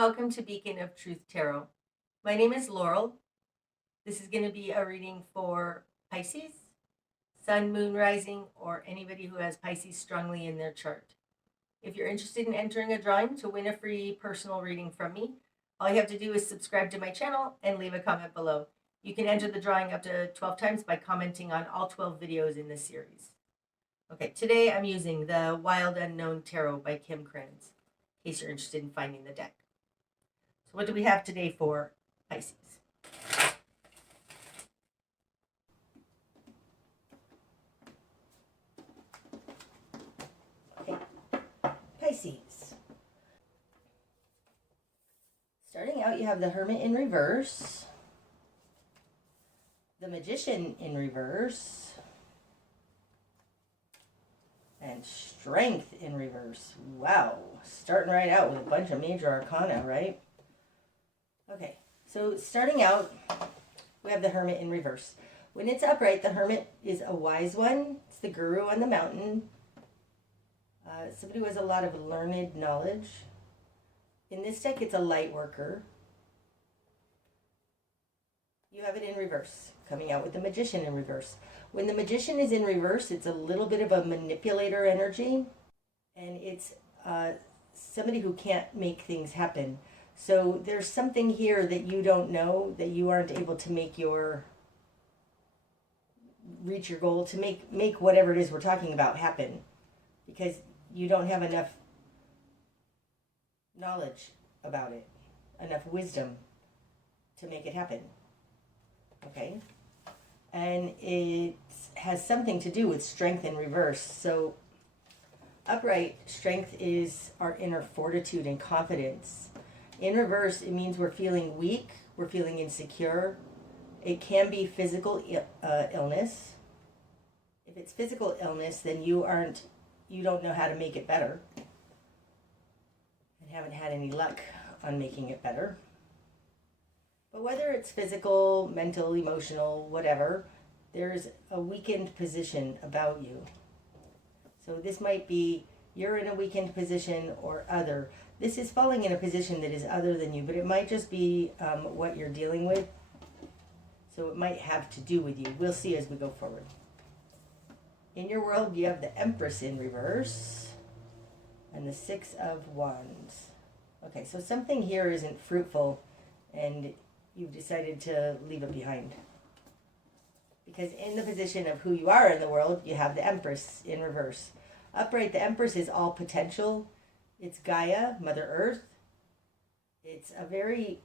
Welcome to Beacon of Truth Tarot. My name is Laurel. This is going to be a reading for Pisces, Sun, Moon, Rising, or anybody who has Pisces strongly in their chart. If you're interested in entering a drawing to win a free personal reading from me, all you have to do is subscribe to my channel and leave a comment below. You can enter the drawing up to 12 times by commenting on all 12 videos in this series. Okay, today I'm using the Wild Unknown Tarot by Krans, in case you're interested in finding the deck. So what do we have today for Pisces? Okay, Pisces. Starting out, you have the Hermit in reverse, the Magician in reverse, and Strength in reverse. Wow, starting right out with a bunch of major arcana, right? Okay, so starting out, we have the Hermit in reverse. When it's upright, the Hermit is a wise one. It's the guru on the mountain. Somebody who has a lot of learned knowledge. In this deck, it's a light worker. You have it in reverse, coming out with the Magician in reverse. When the Magician is in reverse, it's a little bit of a manipulator energy, and it's somebody who can't make things happen. So there's something here that you don't know, that you aren't able to reach your goal, to make whatever it is we're talking about happen, because you don't have enough knowledge about it, enough wisdom to make it happen. Okay? And it has something to do with strength in reverse. So upright, strength is our inner fortitude and confidence. In reverse, it means we're feeling weak, we're feeling insecure. It can be physical illness. If it's physical illness, then you don't know how to make it better and haven't had any luck on making it better. But whether it's physical, mental, emotional, whatever, there's a weakened position about you. So this might be you're in a weakened position or other. This is falling in a position that is other than you, but it might just be what you're dealing with. So it might have to do with you. We'll see as we go forward. In your world, you have the Empress in reverse and the Six of Wands. Okay, so something here isn't fruitful and you've decided to leave it behind. Because in the position of who you are in the world, you have the Empress in reverse. Upright, the Empress is all potential. It's Gaia, Mother Earth. It's a very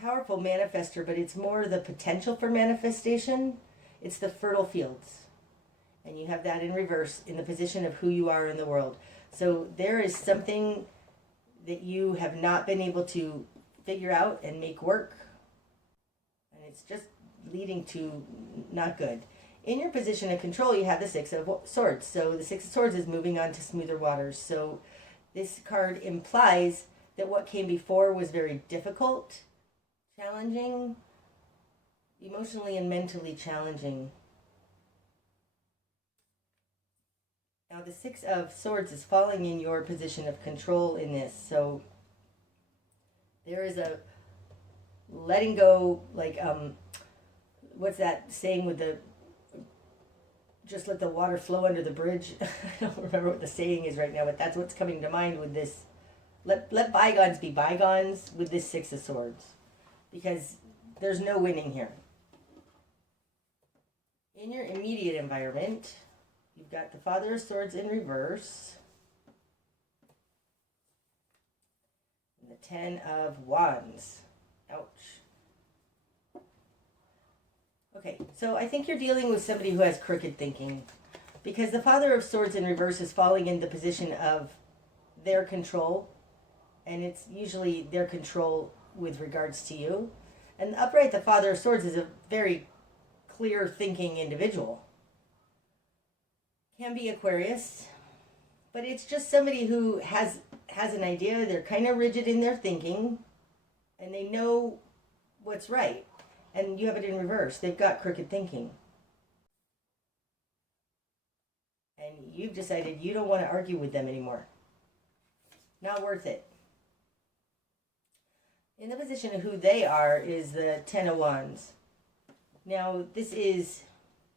powerful manifester, but it's more the potential for manifestation. It's the fertile fields. And you have that in reverse in the position of who you are in the world. So there is something that you have not been able to figure out and make work. And it's just leading to not good. In your position of control, you have the Six of Swords. So the Six of Swords is moving on to smoother waters. So this card implies that what came before was very difficult, challenging, emotionally and mentally challenging. Now the Six of Swords is falling in your position of control in this. So there is a letting go, like, what's that saying with the, just let the water flow under the bridge? I don't remember what the saying is right now, but that's what's coming to mind with this. Let bygones be bygones with this Six of Swords, because there's no winning here. In your immediate environment, you've got the Father of Swords in reverse, and the Ten of Wands. Ouch. Okay, so I think you're dealing with somebody who has crooked thinking, because the Father of Swords in reverse is falling in the position of their control, and it's usually their control with regards to you. And upright, the Father of Swords is a very clear thinking individual. Can be Aquarius, but it's just somebody who has an idea. They're kind of rigid in their thinking, and they know what's right. And you have it in reverse. They've got crooked thinking. And you've decided you don't want to argue with them anymore. Not worth it. In the position of who they are is the Ten of Wands. Now, this is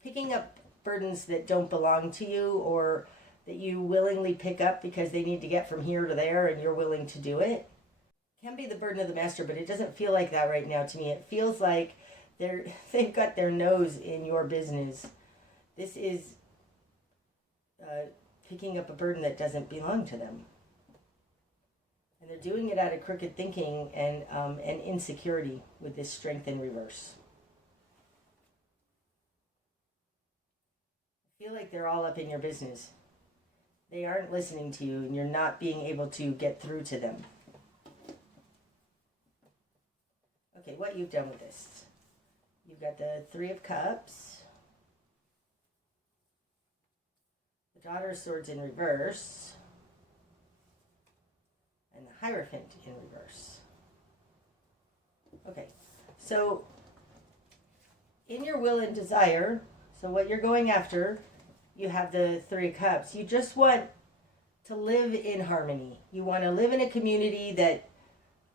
picking up burdens that don't belong to you, or that you willingly pick up because they need to get from here to there and you're willing to do it. It can be the burden of the master, but it doesn't feel like that right now to me. It feels like they've got their nose in your business. This is picking up a burden that doesn't belong to them. And they're doing it out of crooked thinking and insecurity with this Strength in reverse. I feel like they're all up in your business. They aren't listening to you, and you're not being able to get through to them. Okay, what you've done with this. You've got the Three of Cups. The Daughter of Swords in reverse. And the Hierophant in reverse. Okay, so in your will and desire, so what you're going after, you have the Three of Cups. You just want to live in harmony. You want to live in a community that,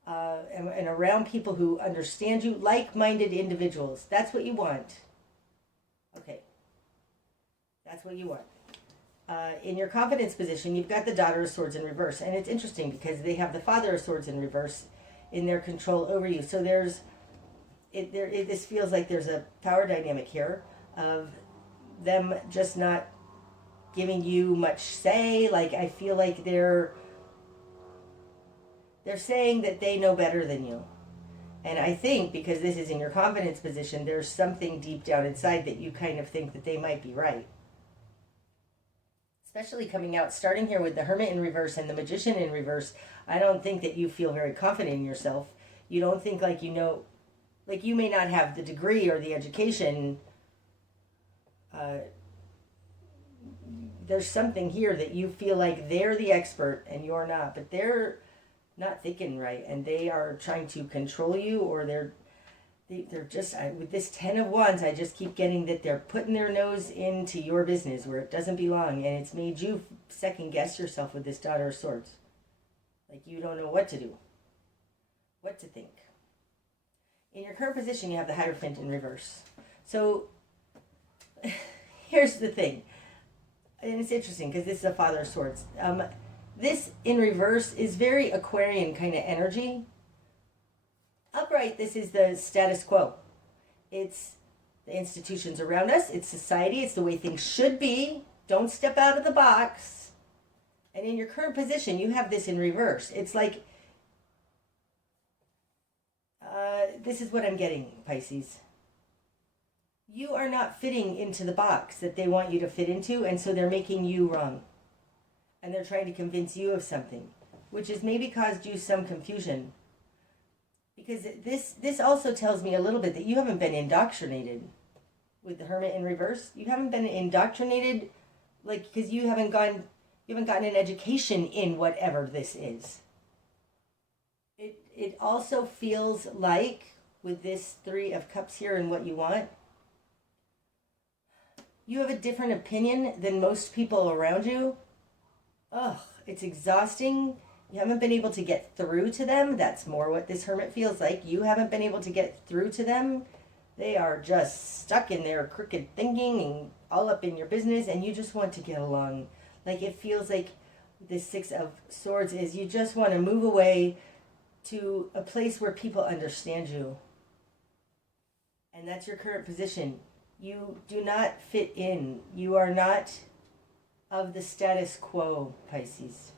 and around people who understand you, like-minded individuals. That's what you want. Okay. That's what you want. In your confidence position, you've got the Daughter of Swords in reverse. And it's interesting because they have the Father of Swords in reverse in their control over you. So this feels like there's a power dynamic here of them just not giving you much say. Like, I feel like they're saying that they know better than you. And I think because this is in your confidence position, there's something deep down inside that you kind of think that they might be right. Especially coming out, starting here with the Hermit in reverse and the Magician in reverse, I don't think that you feel very confident in yourself. You don't think like you know, like you may not have the degree or the education. There's something here that you feel like they're the expert and you're not, but they're not thinking right, and they are trying to control you, or they're just, with this Ten of Wands, I just keep getting that they're putting their nose into your business where it doesn't belong, and it's made you second guess yourself with this Daughter of Swords. Like you don't know what to do, what to think. In your current position, you have the Hierophant in reverse. So here's the thing, and it's interesting because this is a Father of Swords. This in reverse is very Aquarian kind of energy. Upright, this is the status quo. It's the institutions around us. It's society. It's the way things should be. Don't step out of the box. And in your current position, you have this in reverse. It's like, this is what I'm getting, Pisces. You are not fitting into the box that they want you to fit into, and so they're making you wrong. And they're trying to convince you of something, which has maybe caused you some confusion. Because this also tells me a little bit that you haven't been indoctrinated with the Hermit in reverse. You haven't been indoctrinated, like, because you haven't gotten an education in whatever this is. It also feels like, with this Three of Cups here and what you want, you have a different opinion than most people around you. Ugh, it's exhausting. You haven't been able to get through to them. That's more what this Hermit feels like. You haven't been able to get through to them. They are just stuck in their crooked thinking and all up in your business, and you just want to get along. Like, it feels like the Six of Swords is you just want to move away to a place where people understand you. And that's your current position. You do not fit in. You are not of the status quo, Pisces.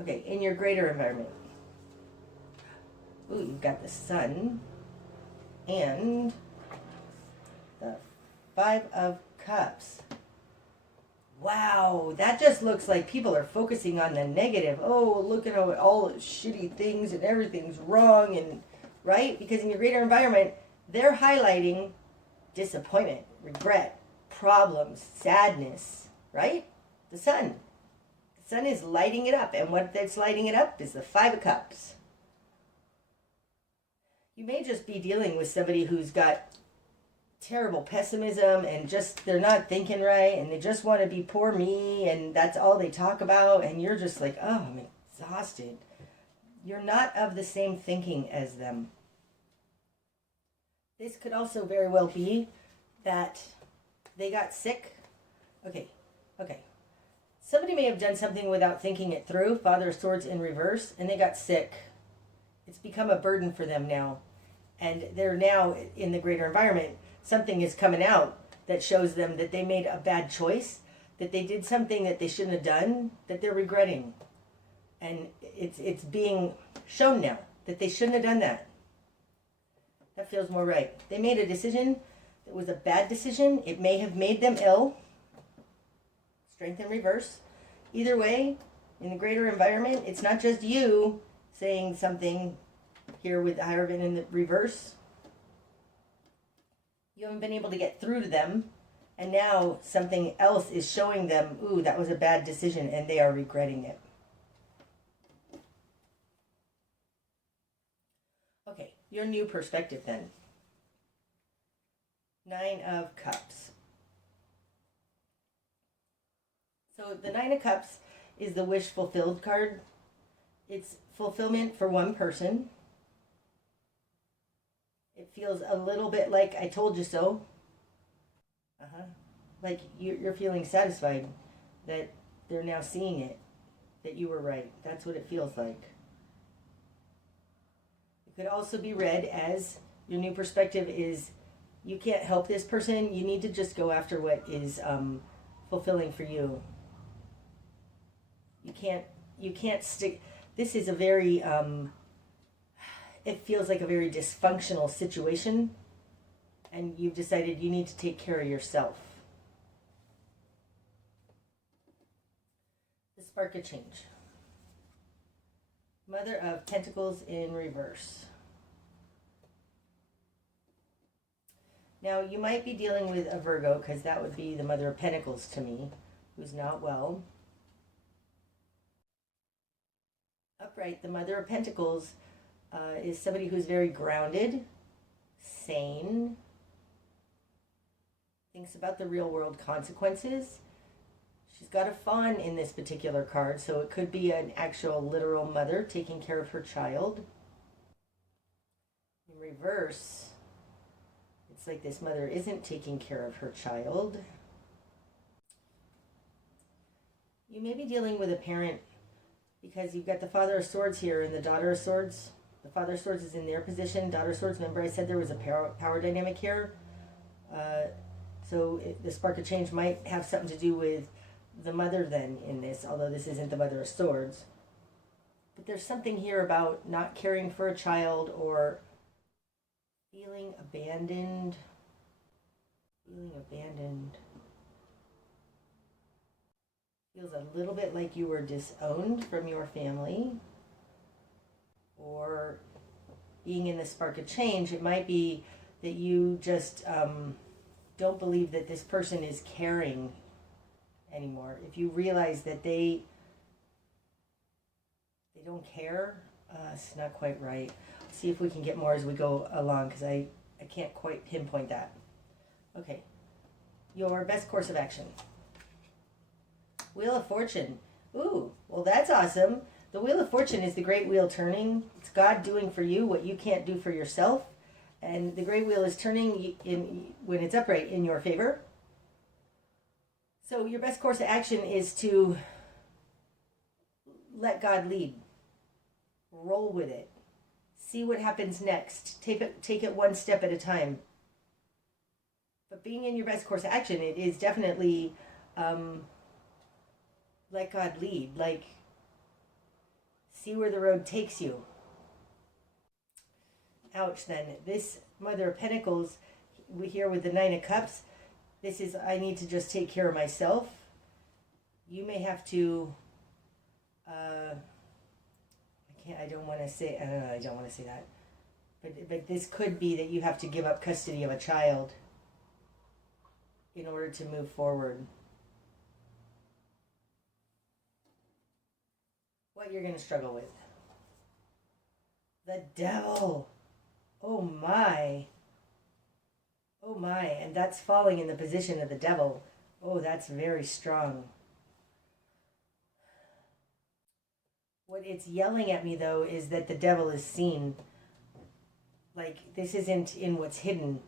Okay, in your greater environment. Ooh, you've got the Sun and the Five of Cups. Wow, that just looks like people are focusing on the negative. Oh, look at how all shitty things and everything's wrong, and right? Because in your greater environment, they're highlighting disappointment, regret, problems, sadness, right? The Sun. The Sun is lighting it up, and what that's lighting it up is the Five of Cups. You may just be dealing with somebody who's got terrible pessimism and just they're not thinking right, and they just want to be poor me, and that's all they talk about, and you're just like, oh, I'm exhausted. You're not of the same thinking as them. This could also very well be that they got sick. Okay. Somebody may have done something without thinking it through, Father of Swords in reverse, and they got sick. It's become a burden for them now. And they're now in the greater environment. Something is coming out that shows them that they made a bad choice, that they did something that they shouldn't have done, that they're regretting. And it's being shown now that they shouldn't have done that. That feels more right. They made a decision that was a bad decision. It may have made them ill. Strength in reverse. Either way, in the greater environment, it's not just you saying something here with the Hierophant in the reverse. You haven't been able to get through to them, and now something else is showing them, ooh, that was a bad decision, and they are regretting it. Okay, your new perspective then. 9 of Cups. So the 9 of Cups is the wish fulfilled card. It's fulfillment for one person. It feels a little bit like I told you so. Like you're feeling satisfied that they're now seeing it, that you were right. That's what it feels like. It could also be read as your new perspective is you can't help this person. You need to just go after what is fulfilling for you. You can't stick. This is a very it feels like a very dysfunctional situation, and you've decided you need to take care of yourself. The spark of change. Mother of Pentacles in reverse. Now, you might be dealing with a Virgo, because that would be the Mother of Pentacles to me, who's not well. Upright, the Mother of Pentacles is somebody who's very grounded, sane, thinks about the real world consequences. She's got a fawn in this particular card, so it could be an actual literal mother taking care of her child. In reverse, it's like this mother isn't taking care of her child. You may be dealing with a parent because you've got the Father of Swords here and the Daughter of Swords. The Father of Swords is in their position. Daughter of Swords, remember I said there was a power dynamic here? So the spark of change might have something to do with the mother then in this, although this isn't the Mother of Swords. But there's something here about not caring for a child or feeling abandoned. Feels a little bit like you were disowned from your family. Or being in the spark of change, it might be that you just don't believe that this person is caring anymore. If you realize that they don't care, it's not quite right. See if we can get more as we go along, because I can't quite pinpoint that. Okay, your best course of action. Wheel of Fortune. Ooh, well that's awesome. The Wheel of Fortune is the great wheel turning. It's God doing for you what you can't do for yourself. And the great wheel is turning when it's upright in your favor. So your best course of action is to let God lead. Roll with it. See what happens next. Take it one step at a time. But being in your best course of action, it is definitely let God lead. Like, see where the road takes you. Ouch, then. This Mother of Pentacles, we here with the 9 of Cups, this is, I need to just take care of myself. You may have to, I don't want to say that. But this could be that you have to give up custody of a child in order to move forward. What you're going to struggle with. The Devil. Oh my. Oh my. And that's falling in the position of the Devil. Oh, that's very strong. What it's yelling at me, though, is that the devil is seen. Like, this isn't in what's hidden.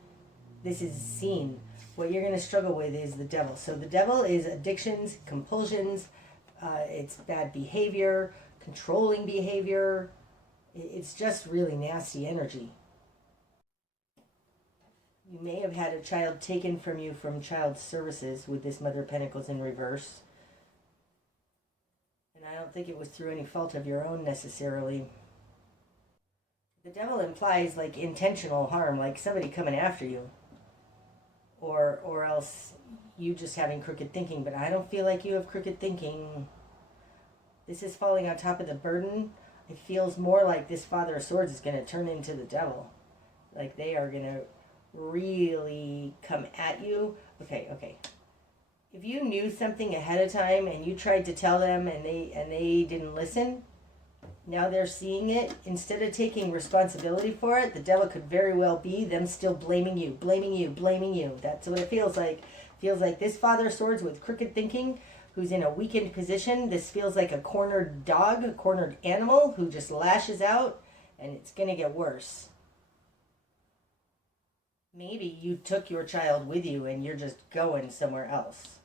This is seen. What you're going to struggle with is the devil. So the devil is addictions, compulsions, it's bad behavior, controlling behavior. It's just really nasty energy. You may have had a child taken from you from child services with this Mother of Pentacles in reverse. And I don't think it was through any fault of your own necessarily. The devil implies like intentional harm, like somebody coming after you. Or else you just having crooked thinking. But I don't feel like you have crooked thinking. This is falling on top of the burden. It feels more like this Father of Swords is going to turn into the devil. Like they are going to really come at you. Okay. If you knew something ahead of time and you tried to tell them and they didn't listen, now they're seeing it. Instead of taking responsibility for it, the devil could very well be them still blaming you. That's what it feels like. It feels like this Father of Swords with crooked thinking, who's in a weakened position. This feels like a cornered dog, a cornered animal who just lashes out, and it's going to get worse. Maybe you took your child with you and you're just going somewhere else.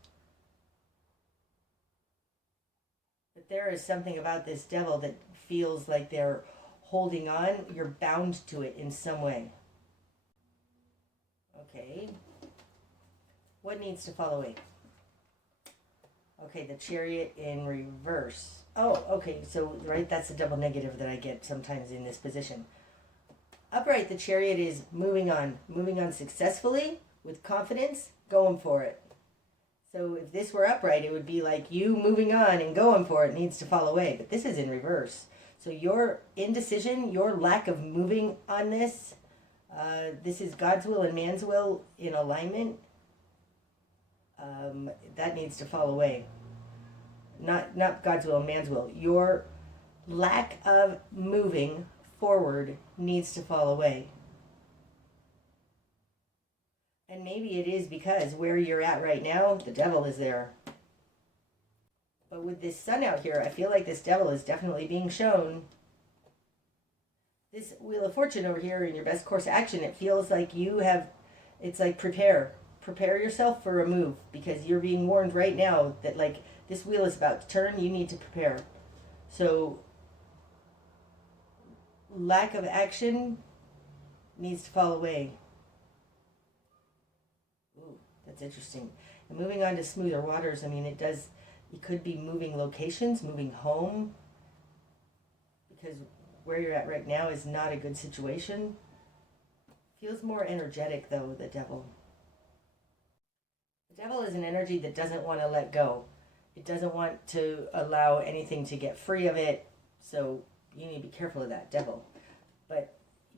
But there is something about this devil that feels like they're holding on. You're bound to it in some way. Okay. What needs to fall away? Okay, the Chariot in reverse. Oh, okay, so, right, that's the double negative that I get sometimes in this position. Upright, the Chariot is moving on successfully, with confidence, going for it. So if this were upright, it would be like you moving on and going for it needs to fall away. But this is in reverse. So your indecision, your lack of moving on this, this is God's will and man's will in alignment. That needs to fall away. Not God's will and man's will. Your lack of moving forward needs to fall away. And maybe it is because where you're at right now, the devil is there. But with this sun out here, I feel like this devil is definitely being shown. This Wheel of Fortune over here in your best course of action, it feels like you have, it's like prepare yourself for a move, because you're being warned right now that like this wheel is about to turn, you need to prepare. So lack of action needs to fall away. Ooh, that's interesting. And moving on to smoother waters, I mean, you could be moving locations, moving home, because where you're at right now is not a good situation. Feels more energetic though, the devil. The devil is an energy that doesn't want to let go. It doesn't want to allow anything to get free of it. So you need to be careful of that, devil. But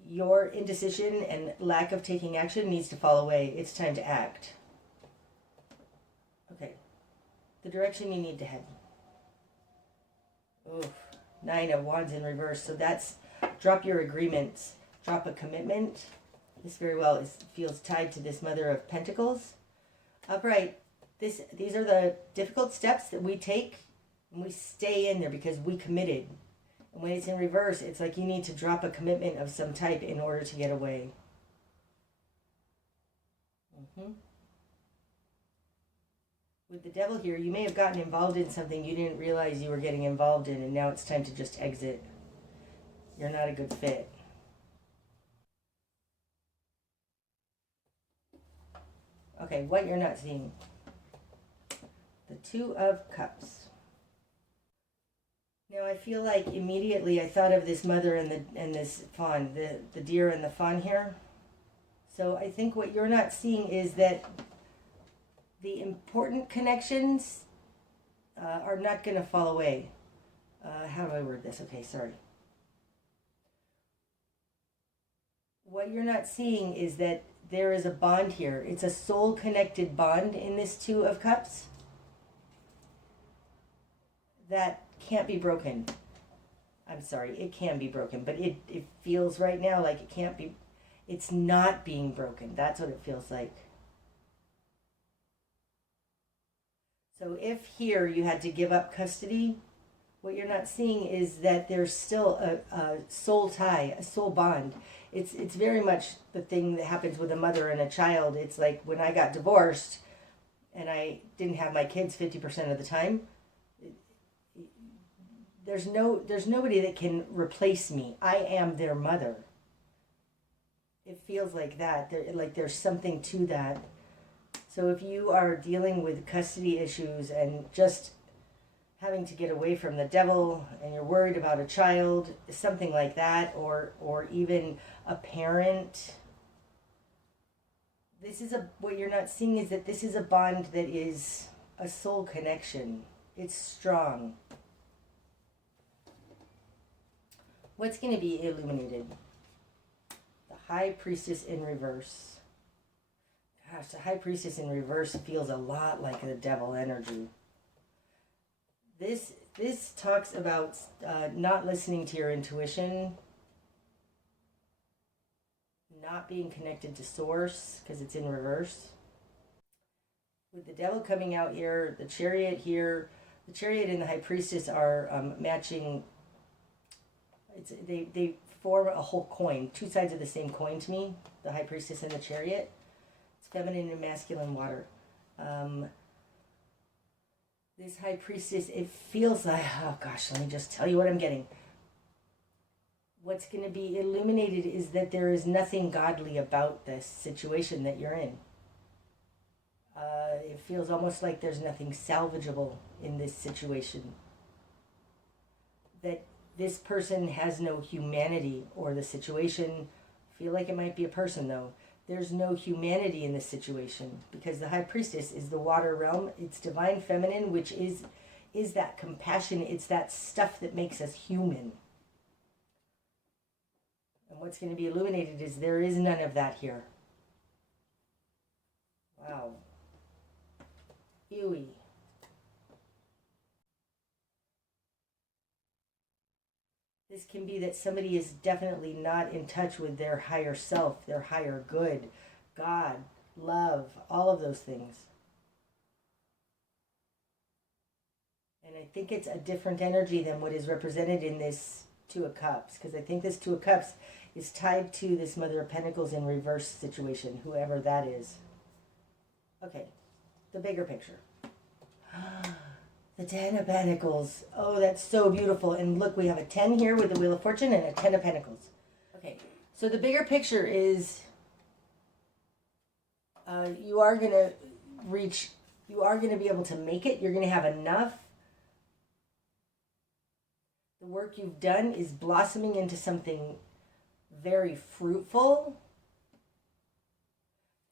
your indecision and lack of taking action needs to fall away. It's time to act. Okay. The direction you need to head. Oof. 9 of Wands in reverse. So that's drop your agreements. Drop a commitment. This very well feels tied to this Mother of Pentacles. Upright. These are the difficult steps that we take and we stay in there because we committed. And when it's in reverse, it's like you need to drop a commitment of some type in order to get away. With the devil here, you may have gotten involved in something you didn't realize you were getting involved in, and now it's time to just exit. You're not a good fit. Okay, what you're not seeing. The 2 of Cups. Now I feel like immediately I thought of this mother and this fawn, the deer and the fawn here. So I think what you're not seeing is that the important connections are not going to fall away. How do I word this? Okay, sorry. What you're not seeing is that there is a bond here. It's a soul-connected bond in this 2 of Cups that can't be broken. I'm sorry, it can be broken, but it feels right now like it can't be. It's not being broken. That's what it feels like. So if here you had to give up custody what you're not seeing is that there's still a soul tie, a soul bond. It's very much the thing that happens with a mother and a child. It's like when I got divorced and I didn't have my kids 50% of the time, there's nobody that can replace me. I am their mother. It feels like that. There's something to that. So if you are dealing with custody issues and just having to get away from the devil and you're worried about a child, something like that, or even a parent, what you're not seeing is that this is a bond that is a soul connection. It's strong. What's going to be illuminated? The High Priestess in reverse. Gosh, the High Priestess in reverse feels a lot like the devil energy. This talks about not listening to your intuition, not being connected to source because it's in reverse. With the devil coming out here, the chariot here, the chariot and the High Priestess are matching. They form a whole coin, two sides of the same coin to me, the High Priestess and the chariot. It's feminine and masculine water. This High Priestess, it feels like, oh gosh, let me just tell you what I'm getting. What's going to be illuminated is that there is nothing godly about this situation that you're in. It feels almost like there's nothing salvageable in this situation. That this person has no humanity, or the situation, feel like it might be a person though. There's no humanity in this situation because the High Priestess is the water realm. It's divine feminine, which is that compassion. It's that stuff that makes us human. And what's going to be illuminated is there is none of that here. Wow. Ewy. This can be that somebody is definitely not in touch with their higher self, their higher good, God, love, all of those things. And I think it's a different energy than what is represented in this Two of Cups, because I think this Two of Cups is tied to this Mother of Pentacles in reverse situation, whoever that is. Okay, the bigger picture. The Ten of Pentacles. Oh, that's so beautiful. And look, we have a 10 here with the Wheel of Fortune and a 10 of Pentacles. Okay, so the bigger picture is you are going to reach, you are going to be able to make it. You're going to have enough. The work you've done is blossoming into something very fruitful.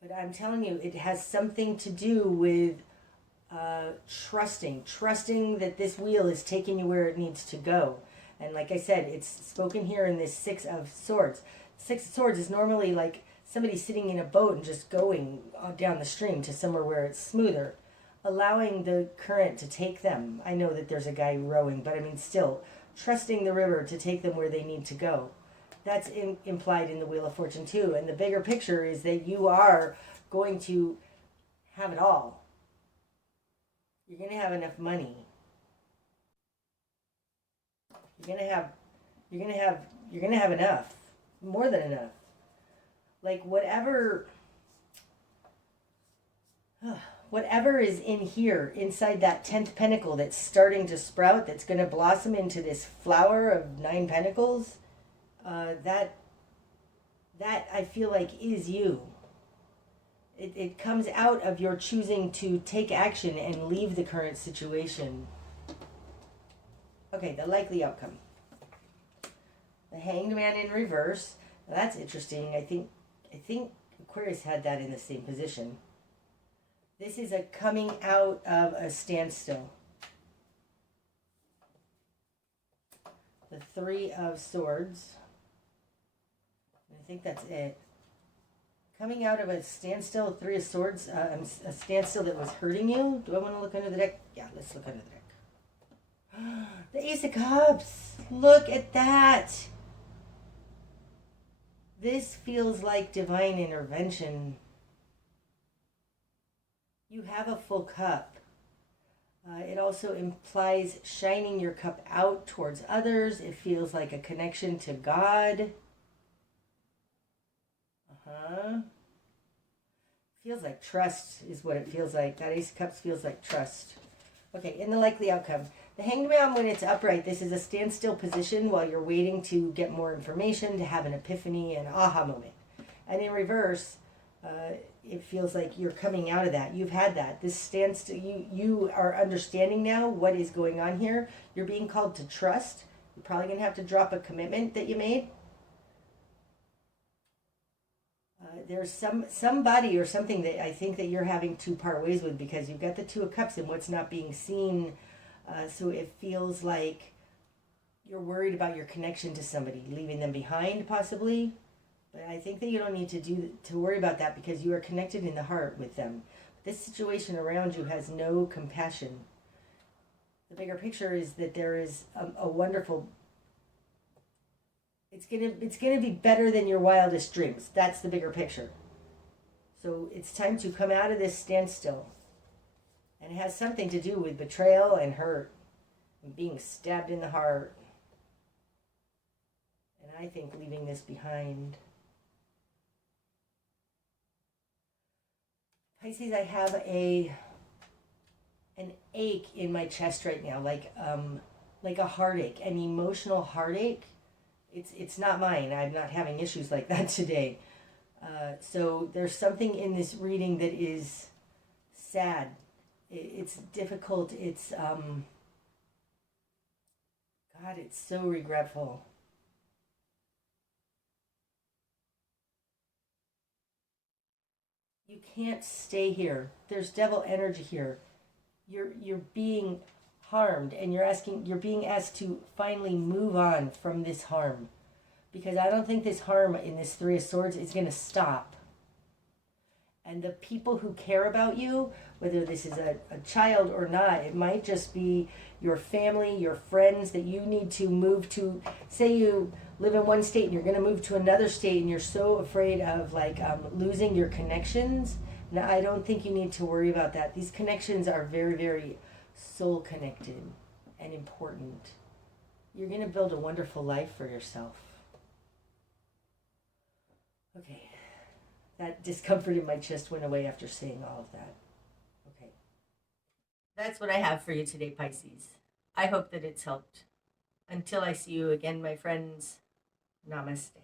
But I'm telling you, it has something to do with trusting that this wheel is taking you where it needs to go. And like I said, it's spoken here in this Six of Swords. Six of Swords is normally like somebody sitting in a boat and just going down the stream to somewhere where it's smoother, allowing the current to take them. I know that there's a guy rowing, but I mean still, trusting the river to take them where they need to go. That's implied in the Wheel of Fortune too. And the bigger picture is that you are going to have it all. You're going to have enough money. You're going to have enough. More than enough. Like whatever is in here, inside that 10th pentacle that's starting to sprout, that's going to blossom into this flower of 9 pentacles, that I feel like is you. It comes out of your choosing to take action and leave the current situation. Okay, the likely outcome. The Hanged Man in reverse. Now that's interesting. I think Aquarius had that in the same position. This is a coming out of a standstill. The Three of Swords. I think that's it. Coming out of a standstill, Three of Swords, a standstill that was hurting you. Do I want to look under the deck? Yeah, let's look under the deck. The Ace of Cups. Look at that. This feels like divine intervention. You have a full cup. It also implies shining your cup out towards others. It feels like a connection to God. Feels like trust is what it feels like. That Ace of Cups feels like trust. Okay, in the likely outcome. The Hanged Man, when it's upright, this is a standstill position while you're waiting to get more information, to have an epiphany, an aha moment. And in reverse, it feels like you're coming out of that. You've had that. This standstill, you are understanding now what is going on here. You're being called to trust. You're probably going to have to drop a commitment that you made. There's somebody or something that I think that you're having to part ways with, because you've got the Two of Cups and what's not being seen. So it feels like you're worried about your connection to somebody, leaving them behind possibly. But I think that you don't need to worry about that, because you are connected in the heart with them. This situation around you has no compassion. The bigger picture is that there is a wonderful... It's gonna be better than your wildest dreams. That's the bigger picture. So it's time to come out of this standstill. And it has something to do with betrayal and hurt and being stabbed in the heart. And I think leaving this behind. Pisces, I have an ache in my chest right now, like a heartache, an emotional heartache. It's not mine. I'm not having issues like that today. So there's something in this reading that is sad. It's difficult. It's, God, it's so regretful. You can't stay here. There's devil energy here. You're being harmed, and you're being asked to finally move on from this harm, because I don't think this harm in this Three of Swords is going to stop. And the people who care about you, whether this is a child or not, it might just be your family, your friends that you need to move to. Say you live in one state and you're going to move to another state, and you're so afraid of losing your connections. Now, I don't think you need to worry about that. These connections are very, very soul connected and important. You're going to build a wonderful life for yourself. Okay, that discomfort in my chest went away after saying all of that. Okay, that's what I have for you today, Pisces. I hope that it's helped. Until I see you again, my friends, namaste.